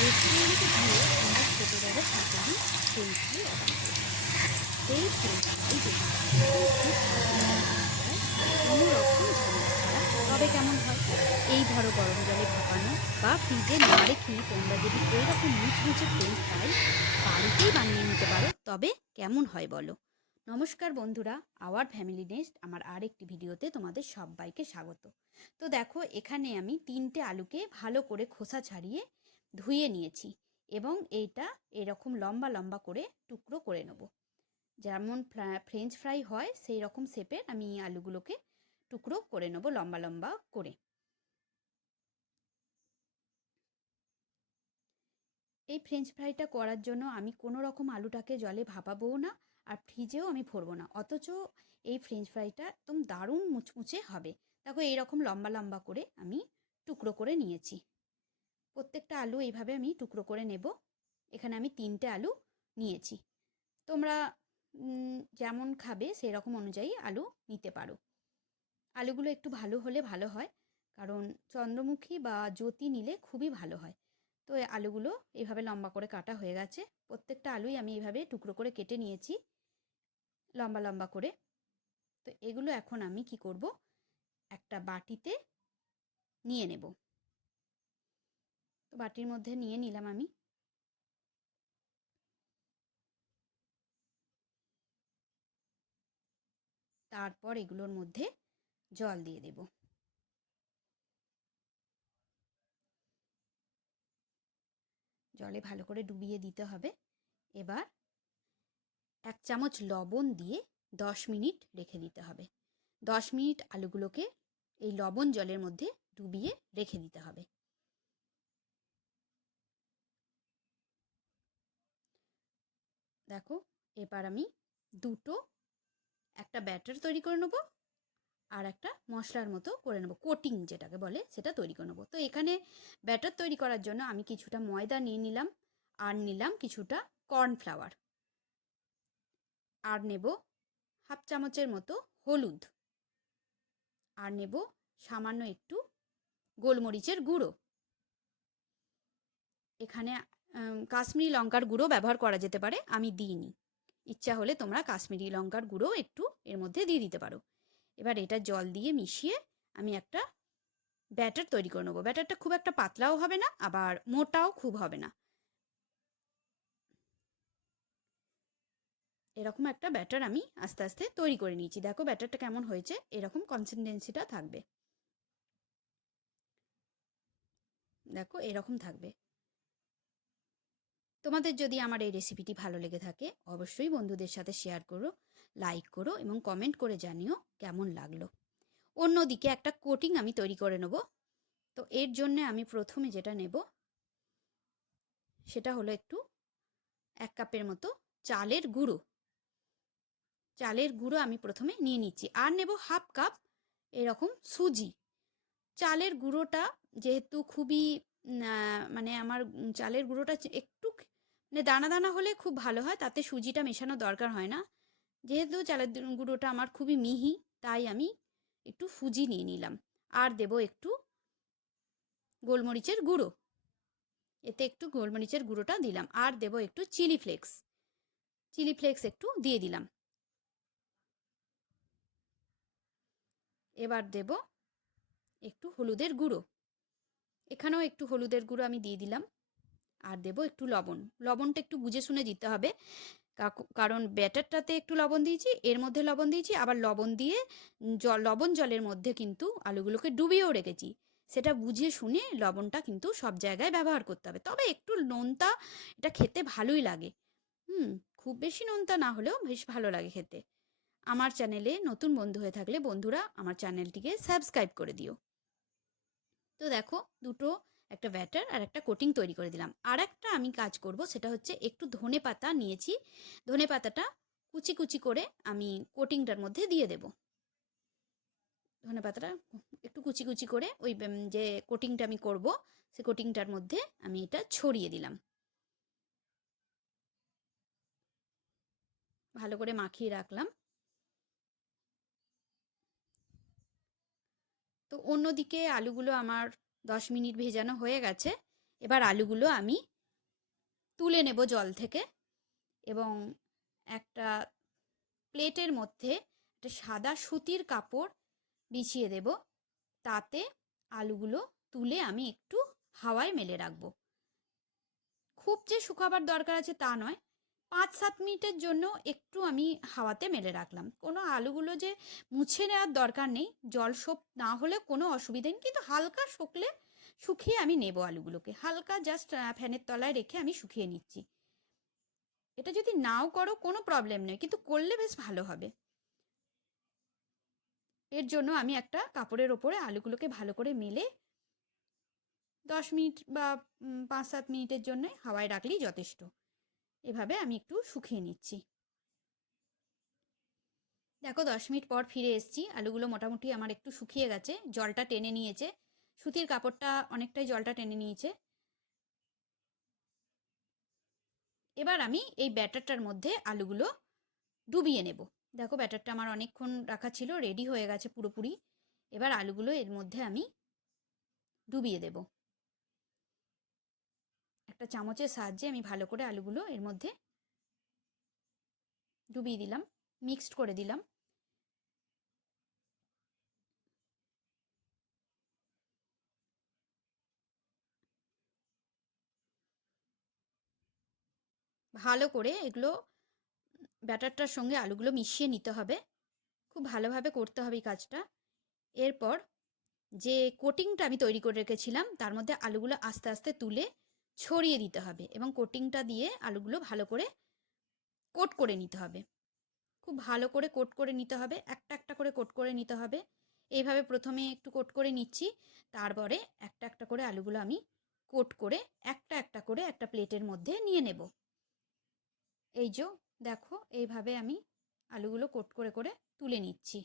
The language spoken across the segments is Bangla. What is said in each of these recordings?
রেস্টুরেন্টে গিয়ে আমরা ছোটো বড়ো সকলেই ফ্রেঞ্চ ফ্রাই অর্ডার করি। সেই ফ্রেঞ্চ ফ্রাই যদি একদম ঠিক পদ্ধতিতে বানানো যায়, কোনো রকম ঝামেলা ছাড়া, তবে কেমন হয়? এই ধরো গরম জলে ভাপানো বা ফ্রিজে না রেখেই তোমরা যদি এই রকম মুচমুচে ফ্রেঞ্চ ফ্রাই বাড়িতেই বানিয়ে নিতে পারো, তবে কেমন হয় বলো? নমস্কার বন্ধুরা, আওয়ার ফ্যামিলি নেস্ট আমার আর একটি ভিডিওতে তোমাদের সবাইকে স্বাগত। তো দেখো, এখানে আমি 3টে আলুকে ভালো করে খোসা ছাড়িয়ে ধুয়ে নিয়েছি এবং এইটা এরকম লম্বা লম্বা করে টুকরো করে নেব। যেমন ফ্রেঞ্চ ফ্রাই হয় সেই রকম শেপের আমি আলুগুলোকে টুকরো করে নেব লম্বা লম্বা করে। এই ফ্রেঞ্চ ফ্রাইটা করার জন্য আমি কোনো রকম আলুটাকে জলে ভাপাবও না, আর ফ্রিজেও আমি ভরবো না, অথচ এই ফ্রেঞ্চ ফ্রাইটা একদম দারুণ মুচমুচে হবে। দেখো, এইরকম লম্বা লম্বা করে আমি টুকরো করে নিয়েছি। প্রত্যেকটা আলু এইভাবে আমি টুকরো করে নেব। এখানে আমি 3টে আলু নিয়েছি। তোমরা যেমন খাবে সেই রকম অনুযায়ী আলু নিতে পারো। আলুগুলো একটু ভালো হলে ভালো হয়, কারণ চন্দ্রমুখী বা জ্যোতি নিলে খুবই ভালো হয়। তো এই আলুগুলো এইভাবে লম্বা করে কাটা হয়ে গেছে। প্রত্যেকটা আলুই আমি এইভাবে টুকরো করে কেটে নিয়েছি লম্বা লম্বা করে। তো এগুলো এখন আমি কি করব, একটা বাটিতে নিয়ে নেব। তো বাটির মধ্যে নিয়ে নিলাম আমি। তারপর এগুলোর মধ্যে জল দিয়ে দেব। জলে ভালো করে ডুবিয়ে দিতে হবে। এবার 1 চামচ লবণ দিয়ে 10 মিনিট রেখে দিতে হবে। 10 মিনিট আলুগুলোকে এই লবণ জলের মধ্যে ডুবিয়ে রেখে দিতে হবে। দেখো, এবার আমি দুটো, একটা ব্যাটার তৈরি করে নেবো আর একটা মশলার মতো করে নেবো, কোটিং যেটাকে বলে সেটা তৈরি করে নেবো। তো এখানে ব্যাটার তৈরি করার জন্য আমি কিছুটা ময়দা নিয়ে নিলাম, আর নিলাম কিছুটা কর্নফ্লাওয়ার, আর নেব 1/2 চামচের মতো হলুদ, আর নেব সামান্য একটু গোলমরিচের গুঁড়ো। এখানে কাশ্মীরি লঙ্কার গুঁড়ো ব্যবহার করা যেতে পারে, আমি দিইনি। ইচ্ছা হলে তোমরা কাশ্মীরি লঙ্কার গুঁড়ো একটু এর মধ্যে দিয়ে দিতে পারো। এবার এটা জল দিয়ে মিশিয়ে আমি একটা ব্যাটার তৈরি করে নেবো। ব্যাটারটা খুব একটা পাতলাও হবে না, আবার মোটাও খুব হবে না, এরকম একটা ব্যাটার আমি আস্তে আস্তে তৈরি করে নিয়েছি। দেখো ব্যাটারটা কেমন হয়েছে, এরকম কনসিস্টেন্সিটা থাকবে। দেখো এরকম থাকবে। তোমাদের যদি আমার এই রেসিপিটি ভালো লেগে থাকে, অবশ্যই বন্ধুদের সাথে শেয়ার করো, লাইক করো এবং কমেন্ট করে জানিও কেমন লাগলো। অন্যদিকে একটা কোটিং আমি তৈরি করে নেব। তো এর জন্যে আমি প্রথমে যেটা নেব সেটা হলো একটু 1 কাপের মতো চালের গুঁড়ো। চালের গুঁড়ো আমি প্রথমে নিয়ে নিচ্ছি, আর নেব 1/2 কাপ এরকম সুজি। চালের গুঁড়োটা যেহেতু খুবই মানে আমার চালের গুঁড়োটা একটু মানে দানা দানা হলে খুব ভালো হয়, তাতে সুজিটা মেশানো দরকার হয় না। যেহেতু চালের গুঁড়োটা আমার খুবই মিহি, তাই আমি একটু সুজি নিয়ে নিলাম। আর দেব একটু গোলমরিচের গুঁড়ো, এতে একটু গোলমরিচের গুঁড়োটা দিলাম। আর দেব একটু চিলি ফ্লেক্স, চিলি ফ্লেক্স একটু দিয়ে দিলাম। এবার দেব একটু হলুদের গুঁড়ো, এখানেও একটু হলুদের গুঁড়ো আমি দিয়ে দিলাম। আর দেব একটু লবণ। লবণটা একটু বুঝে শুনে দিতে হবে, কারণ ব্যাটারটাতে একটু লবণ দিয়েছি, এর মধ্যে লবণ দিয়েছি, আবার লবণ দিয়ে লবণ জলের মধ্যে কিন্তু আলুগুলোকে ডুবিয়েও রেখেছি। সেটা বুঝে শুনে লবণটা কিন্তু সব জায়গায় ব্যবহার করতে হবে। তবে একটু নোনতা এটা খেতে ভালোই লাগে। খুব বেশি নোনতা না হলেও বেশ ভালো লাগে খেতে। আমার চ্যানেলে নতুন বন্ধু হয়ে থাকলে বন্ধুরা আমার চ্যানেলটিকে সাবস্ক্রাইব করে দিও। তো দেখো, দুটো, একটা ব্যাটার আর একটা কোটিং তৈরি করে দিলাম। আর একটা আমি কাজ করব, সেটা হচ্ছে একটু ধনে পাতা নিয়েছি। ধনে পাতাটা কুচি কুচি করে আমি কোটিংটার মধ্যে দিয়ে দেব। ধনে পাতাটা একটু কুচি কুচি করে ওই যে কোটিংটা আমি করব সেই কোটিংটার মধ্যে আমি এটা ছড়িয়ে দিলাম। ভালো করে মাখিয়ে রাখলাম। তো অন্যদিকে আলুগুলো আমার 10 মিনিট ভেজানো হয়ে গেছে। এবার আলুগুলো আমি তুলে নেব জল থেকে এবং একটা প্লেটের মধ্যে একটা সাদা সুতির কাপড় বিছিয়ে দেব। তাতে আলুগুলো তুলে আমি একটু হাওয়ায় মেলে রাখবো। খুব যে শুকাবার দরকার আছে তা নয়, 5-7 মিনিটের জন্য একটু আমি হাওয়াতে মেলে রাখলাম। কোনো আলুগুলো যে মুছে নেওয়ার দরকার নেই, জল সোপ না হলে কোনো অসুবিধা নেই, কিন্তু হালকা শুকিয়ে আমি নেব আলুগুলোকে। হালকা জাস্ট ফ্যানের তলায় রেখে আমি শুকিয়ে নিচ্ছি। এটা যদি নাও করো কোনো প্রবলেম নেই, কিন্তু করলে বেশ ভালো হবে। এর জন্য আমি একটা কাপড়ের ওপরে আলুগুলোকে ভালো করে মেলে 10 মিনিট বা 5-7 মিনিটের জন্য হাওয়ায় রাখলেই যথেষ্ট। এভাবে আমি একটু শুকিয়ে নিচ্ছি। দেখো 10 মিনিট পর ফিরে এসেছি। আলুগুলো মোটামুটি আমার একটু শুকিয়ে গেছে, জলটা টেনে নিয়েছে। সুতির কাপড়টা অনেকটাই জলটা টেনে নিয়েছে। এবার আমি এই ব্যাটারটার মধ্যে আলুগুলো ডুবিয়ে নেব। দেখো ব্যাটারটা আমার অনেকক্ষণ রাখা ছিল, রেডি হয়ে গেছে পুরোপুরি। এবার আলুগুলো এর মধ্যে আমি ডুবিয়ে দেব। একটা চামচের সাহায্যে আমি ভালো করে আলুগুলো এর মধ্যে ডুবিয়ে দিলাম, মিক্সড করে দিলাম। ভালো করে এগুলো ব্যাটারটার সঙ্গে আলুগুলো মিশিয়ে নিতে হবে। খুব ভালোভাবে করতে হবে এই কাজটা। এরপর যে কোটিংটা আমি তৈরি করে রেখেছিলাম তার মধ্যে আলুগুলো আস্তে আস্তে তুলে ছড়িয়ে দিতে হবে এবং কোটিংটা দিয়ে আলুগুলো ভালো করে কোট করে নিতে হবে। খুব ভালো করে কোট করে নিতে হবে, একটা একটা করে কোট করে নিতে হবে। এইভাবে প্রথমে একটু কোট করে নিচ্ছি, তারপরে একটা একটা করে আলুগুলো আমি কোট করে একটা একটা করে একটা প্লেটের মধ্যে নিয়ে নেব। এই যে দেখো এইভাবে আমি আলুগুলো কোট করে করে তুলে নিচ্ছি।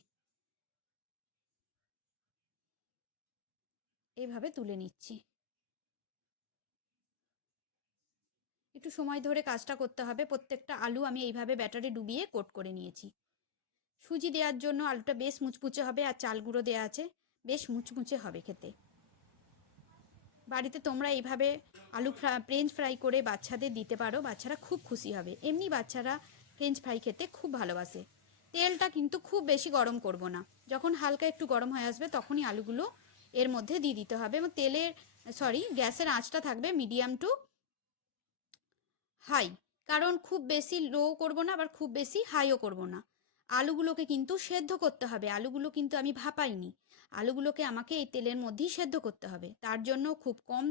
এইভাবে তুলে নিচ্ছি। একটু সময় ধরে কাজটা করতে হবে। প্রত্যেকটা আলু আমি এইভাবে ব্যাটারে ডুবিয়ে কোট করে নিয়েছি। সুজি দেওয়ার জন্য আলুটা বেশ মুচমুচে হবে, আর চাল গুঁড়ো দেওয়া আছে, বেশ মুচমুচে হবে খেতে। বাড়িতে তোমরা এইভাবে আলু ফ্রেঞ্চ ফ্রাই করে বাচ্চাদের দিতে পারো, বাচ্চারা খুব খুশি হবে। এমনি বাচ্চারা ফ্রেঞ্চ ফ্রাই খেতে খুব ভালোবাসে। তেলটা কিন্তু খুব বেশি গরম করব না, যখন হালকা একটু গরম হয়ে আসবে তখনই আলুগুলো এর মধ্যে দিয়ে দিতে হবে এবং গ্যাসের আঁচটা থাকবে মিডিয়াম টু হাই। কারণ খুব বেশি লো করব না, আবার খুব বেশি হাইও করব না। আলুগুলোকে কিন্তু সেদ্ধ করতে হবে, আলুগুলো কিন্তু আমি ভাপাইনি। আলুগুলোকে আমাকে এই তেলের মধ্যেই সেদ্ধ করতে হবে। তার জন্য খুব কম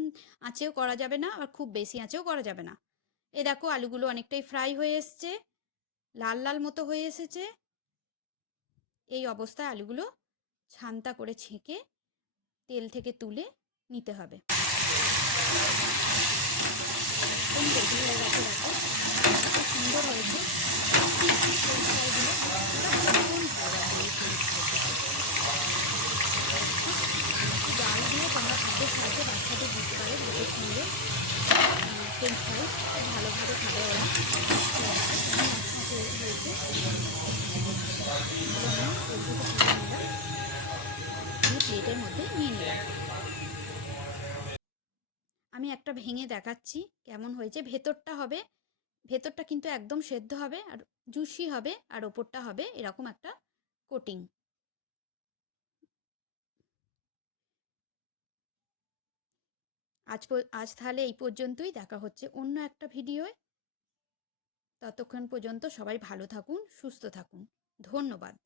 আঁচেও করা যাবে না, আর খুব বেশি আঁচেও করা যাবে না। এ দেখো আলুগুলো অনেকটাই ফ্রাই হয়ে এসছে, লাল লাল মতো হয়ে এসেছে। এই অবস্থায় আলুগুলো ছান্তা করে ছেঁকে তেল থেকে তুলে নিতে হবে। একদম রেডি হয়ে গেছে, দেখো খুব সুন্দর হয়েছে। ডাল দিয়ে তোমরা ভাতের সাথে বাচ্চাদের দিতে পারো, ভাতের সঙ্গে ফ্রেঞ্চ ফ্রাই খুব ভালোভাবে খাবে ওরা। হয়েছে আমি প্লেটের মধ্যে নিয়ে নিলাম। আমি একটা ভেঙে দেখাচ্ছি কেমন হয়েছে। ভেতরটা কিন্তু একদম সেদ্ধ হবে আর জুসি হবে, আর ওপরটা হবে এরকম একটা কোটিং। আজ তাহলে এই পর্যন্তই, দেখা হচ্ছে অন্য একটা ভিডিওয়। ততক্ষণ পর্যন্ত সবাই ভালো থাকুন, সুস্থ থাকুন। ধন্যবাদ।